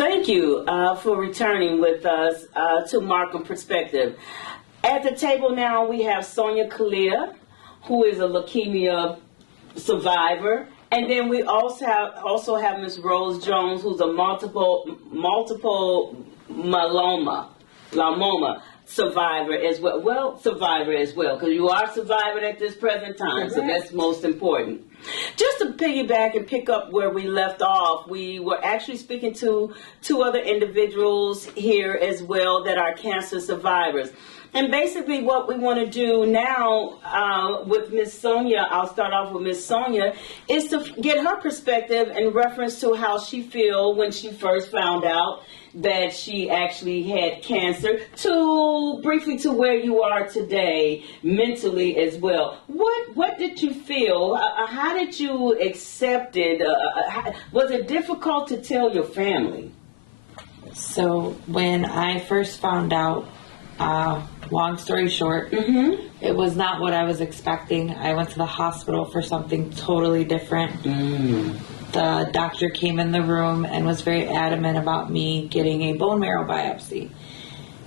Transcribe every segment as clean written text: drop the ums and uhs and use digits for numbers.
Thank you for returning with us to Markham Prospective. At the table now we have Sonia Khalil, who is a leukemia survivor, and then we also have Ms. Rose Jones, who's a multiple myeloma survivor as well. Well, survivor as well, because you are surviving at this present time, so that's most important. Just to piggyback and pick up where we left off, we were actually speaking to two other individuals here as well that are cancer survivors. And basically what we want to do now with Ms. Sonia, I'll start off with Ms. Sonia, is to get her perspective in reference to how she felt when she first found out that she actually had cancer, to briefly to where you are today mentally as well. What did you feel? How did you accept it? Was it difficult to tell your family? So when I first found out, long story short, it was not what I was expecting. I went to the hospital for something totally different. The doctor came in the room and was very adamant about me getting a bone marrow biopsy.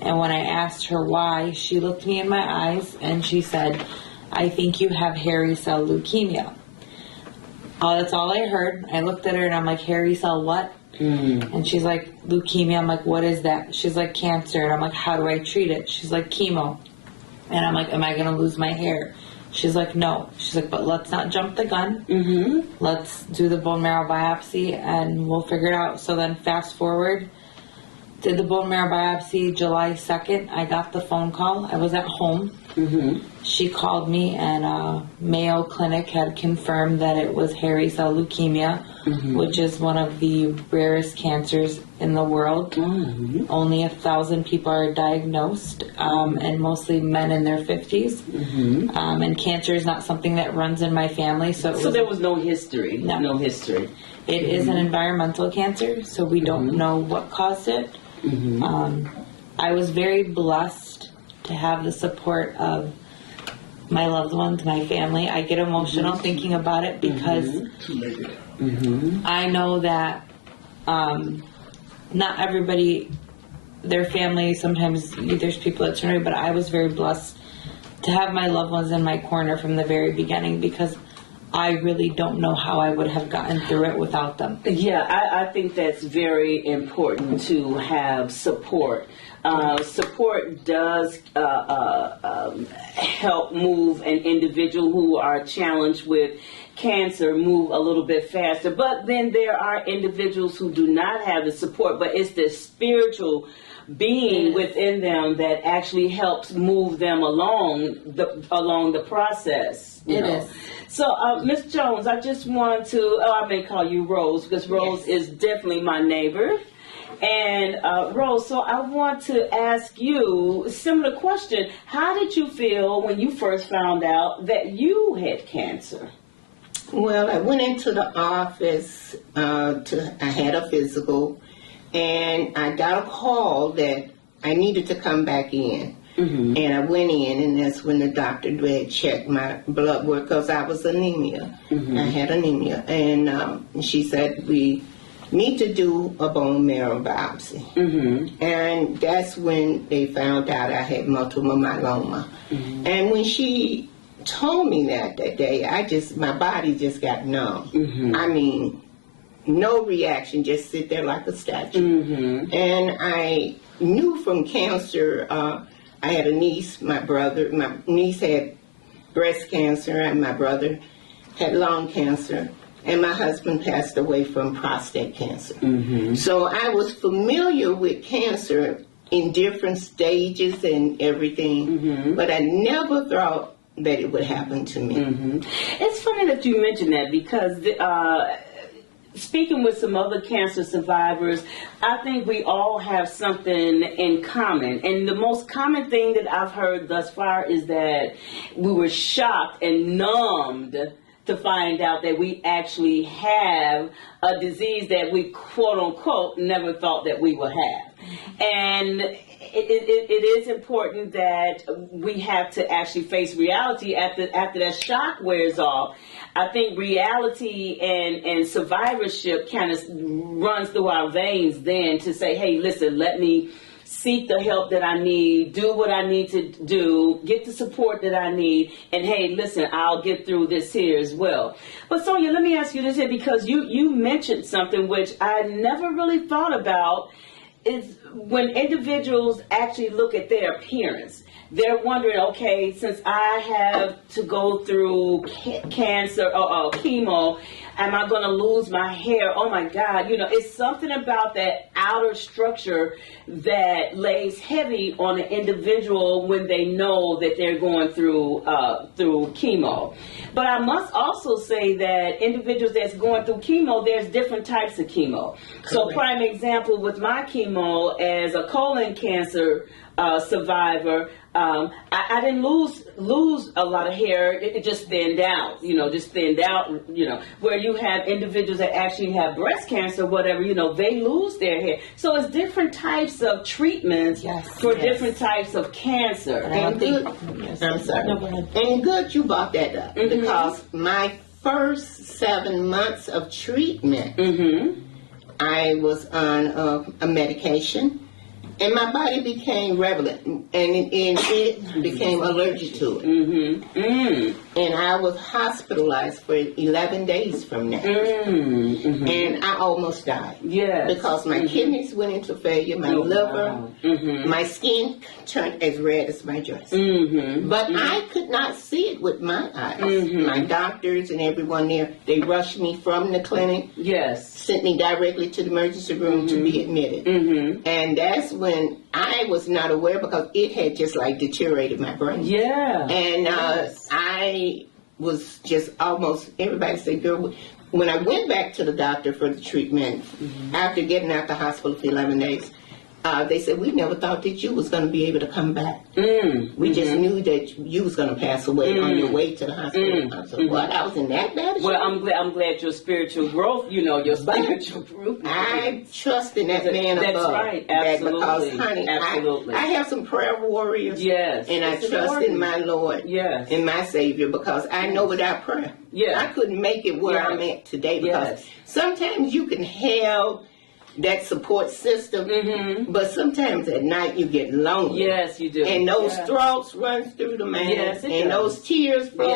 And when I asked her why, she looked me in my eyes and she said, "I think you have hairy cell leukemia." That's all I heard. I looked at her and I'm like, "Hairy cell what?" And she's like, "Leukemia." I'm like, "What is that?" She's like, "Cancer." And I'm like, "How do I treat it?" She's like, "Chemo." And I'm like, "Am I going to lose my hair?" She's like, "No." She's like, "But let's not jump the gun. Let's do the bone marrow biopsy and we'll figure it out." So then fast forward, did the bone marrow biopsy July 2nd. I got the phone call. I was at home. She called me and Mayo Clinic had confirmed that it was hairy cell leukemia, which is one of the rarest cancers in the world. Only 1,000 people are diagnosed, and mostly men in their 50s. And cancer is not something that runs in my family. So there was no history? No history. It is an environmental cancer, so we don't know what caused it. I was very blessed to have the support of my loved ones, my family. I get emotional thinking about it because I know that not everybody, their family, sometimes there's people that turn away, but I was very blessed to have my loved ones in my corner from the very beginning, because I really don't know how I would have gotten through it without them. Yeah, I think that's very important to have support. Support does help move an individual who are challenged with cancer move a little bit faster. But then there are individuals who do not have the support, but it's the spiritual being within them that actually helps move them along the process. It is. So, Ms. Jones, I just want to, I may call you Rose, because Rose is definitely my neighbor. And Rose, so I want to ask you a similar question. How did you feel when you first found out that you had cancer? Well, I went into the office, I had a physical, and I got a call that I needed to come back in. And I went in, and that's when the doctor had checked my blood work, because I was anemia. I had anemia. And she said, "We need to do a bone marrow biopsy." And that's when they found out I had multiple myeloma. And when she told me that day, my body just got numb. I mean, no reaction, just sit there like a statue. And I knew from cancer, I had a niece, my niece had breast cancer, and my brother had lung cancer, and my husband passed away from prostate cancer. So I was familiar with cancer in different stages and everything, but I never thought that it would happen to me. It's funny that you mentioned that, because speaking with some other cancer survivors, I think we all have something in common. And the most common thing that I've heard thus far is that we were shocked and numbed to find out that we actually have a disease that we, quote unquote, never thought that we would have. And it is important that we have to actually face reality after that shock wears off. I think reality and survivorship kind of runs through our veins then to say, hey, listen, let me seek the help that I need, do what I need to do, get the support that I need, and hey, listen, I'll get through this here as well. But Sonia, let me ask you this here, because you mentioned something which I never really thought about, is when individuals actually look at their appearance. They're wondering, okay, since I have to go through cancer or chemo, am I going to lose my hair? Oh my God, it's something about that outer structure that lays heavy on an individual when they know that they're going through chemo. But I must also say that individuals that's going through chemo, there's different types of chemo. So prime example with my chemo as a colon cancer survivor, I didn't lose a lot of hair. It just thinned out, where you have individuals that actually have breast cancer, whatever, they lose their hair. So it's different types of treatments for different types of cancer. And good, I'm sorry. No, go ahead. And good you brought that up, because my first 7 months of treatment, I was on a medication. And my body became relevant, and it became allergic to it. And I was hospitalized for 11 days from that. And I almost died. Because my kidneys went into failure, my liver, my skin turned as red as my dress. But I could not see it with my eyes. My doctors and everyone there, they rushed me from the clinic, sent me directly to the emergency room to be admitted. And that's when I was not aware, because it had just like deteriorated my brain. And I was just almost, everybody said, girl, when I went back to the doctor for the treatment, after getting out the hospital for 11 days, they said, we never thought that you was going to be able to come back. We just knew that you was going to pass away on your way to the hospital. I said, what? I was in that bad shape? Well, I'm glad your spiritual growth, your spiritual growth. I trust in that man above. That's right. Absolutely. Because, honey, I have some prayer warriors. And I trust in my Lord and my Savior, because I know without prayer, I couldn't make it where I'm at today, because sometimes you can have that support system, but sometimes at night you get lonely. You do. And those thoughts run through the man, and those tears flow.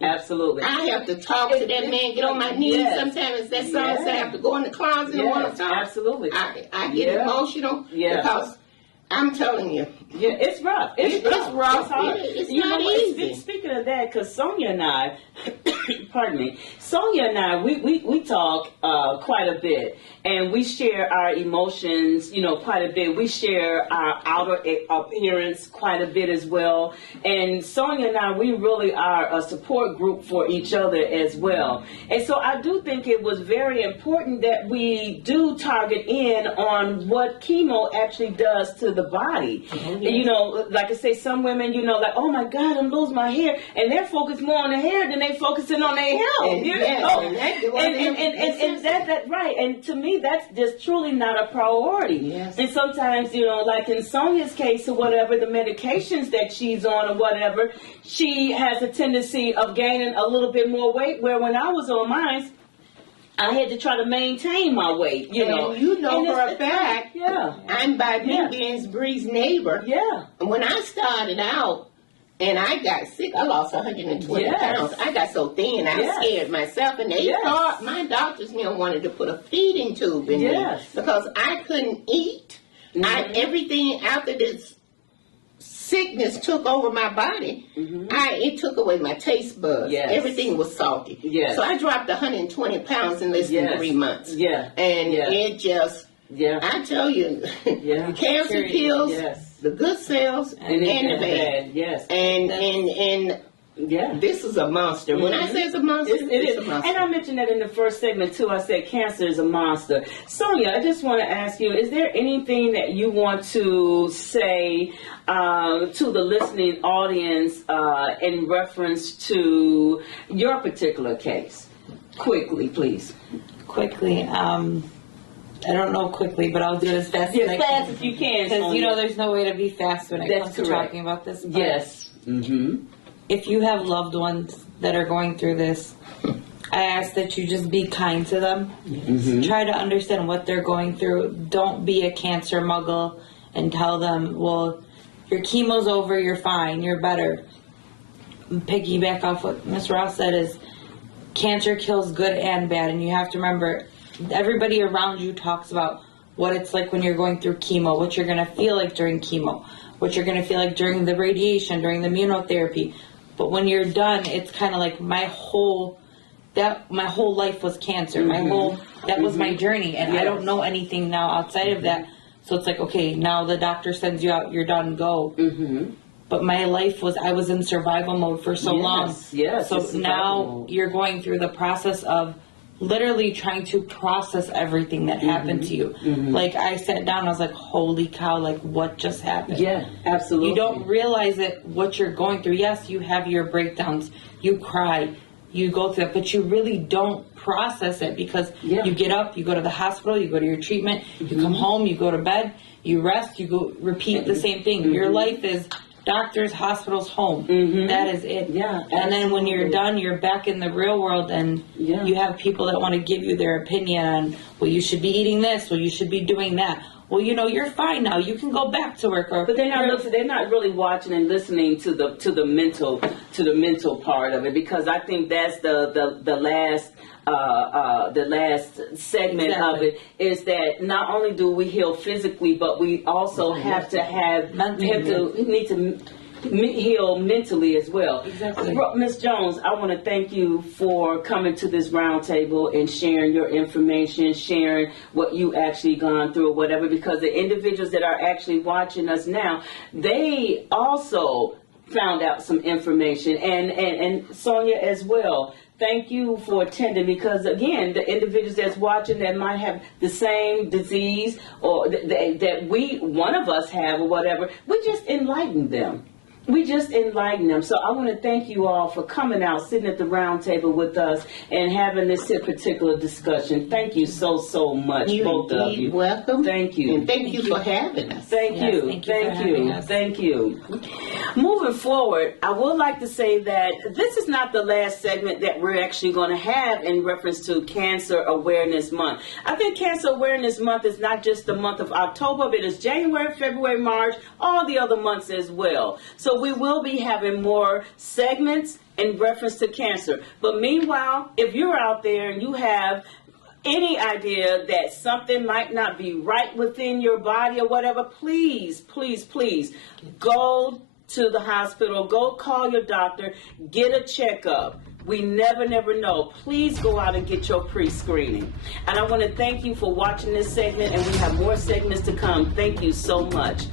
Absolutely. I have to talk to that man, get on my knees. Sometimes that song says I have to go in the closet and want to talk. Absolutely. I get emotional because I'm telling you. It's rough. It's rough. It's hard. It's not easy. Speaking of that, because Sonia and I, pardon me, Sonia and I, we talk quite a bit, and we share our emotions, quite a bit. We share our outer appearance quite a bit as well. And Sonia and I, we really are a support group for each other as well. And so I do think it was very important that we do target in on what chemo actually does to the body. Like I say, some women, like, oh my God, I'm losing my hair, and they're focused more on the hair than they focusing on their health. And that's right. And to me, that's just truly not a priority. And sometimes, like in Sonia's case or whatever, the medications that she's on or whatever, she has a tendency of gaining a little bit more weight, where when I was on mine, I had to try to maintain my weight, And for a fact, I'm by Vivian's Bree's neighbor. And when I started out, and I got sick, I lost 120 pounds. I got so thin, I scared myself. And they thought, my doctors wanted to put a feeding tube in me, because I couldn't eat. Everything after this sickness took over my body. It took away my taste buds. Everything was salty. So I dropped 120 pounds in less than 3 months. And it just, I tell you, cancer kills the good cells and the bad. And this is a monster. When I say it's a monster, it is a monster. And I mentioned that in the first segment too. I said cancer is a monster. Sonia, I just want to ask you, is there anything that you want to say to the listening audience in reference to your particular case? Quickly, please. Quickly. I don't know quickly, but I'll do it as fast As as I fast can. as you can, Because you Sonia. know there's no way to be fast when it That's comes to correct. talking about this. But Yes. Mm-hmm. if you have loved ones that are going through this, I ask that you just be kind to them. Mm-hmm. Try to understand what they're going through. Don't be a cancer muggle and tell them, well, your chemo's over, you're fine, you're better. Piggyback off what Ms. Ross said is cancer kills good and bad, and you have to remember everybody around you talks about what it's like when you're going through chemo, what you're going to feel like during chemo, what you're going to feel like during the radiation, during the immunotherapy. But when you're done, it's kind of like my whole life was cancer. That was my journey, and I don't know anything now outside of that. So it's like, okay, now the doctor sends you out, you're done, go. But my life I was in survival mode for so long. Yes. So it's survival now mode. you're going through the process of literally trying to process everything that happened to you. Like I sat down, I was like, holy cow, like what just happened? Yeah, absolutely. You don't realize it, what you're going through. Yes, you have your breakdowns, you cry, you go through it, but you really don't process it because you get up, you go to the hospital, you go to your treatment, you come home, you go to bed, you rest, you go repeat the same thing. Your life is doctors, hospitals, home. That is it. Yeah, and then when you're done, you're back in the real world, and you have people that want to give you their opinion on, well, you should be eating this, well, you should be doing that. Well, you know, you're fine now. You can go back to work. But they're not really watching and listening to the mental part of it, because I think that's the last segment of it, is that not only do we heal physically, but we also have to need to heal mentally as well. Exactly. Ms. Jones, I want to thank you for coming to this round table and sharing your information, sharing what you actually gone through or whatever, because the individuals that are actually watching us now, they also found out some information, and Sonia as well. Thank you for attending, because again, the individuals that's watching that might have the same disease or that one of us have or whatever, we just enlightened them. We just enlighten them. So I want to thank you all for coming out, sitting at the round table with us, and having this particular discussion. Thank you so much, both of you. Welcome. Thank you. And thank you for having us. Thank you. Thank you. Moving forward, I would like to say that this is not the last segment that we're actually going to have in reference to Cancer Awareness Month. I think Cancer Awareness Month is not just the month of October, but it's January, February, March, all the other months as well. So we will be having more segments in reference to cancer. But meanwhile, if you're out there and you have any idea that something might not be right within your body or whatever, please go to the hospital, go call your doctor, get a checkup. We never know. Please go out and get your pre-screening. And I want to thank you for watching this segment, and we have more segments to come. Thank you so much.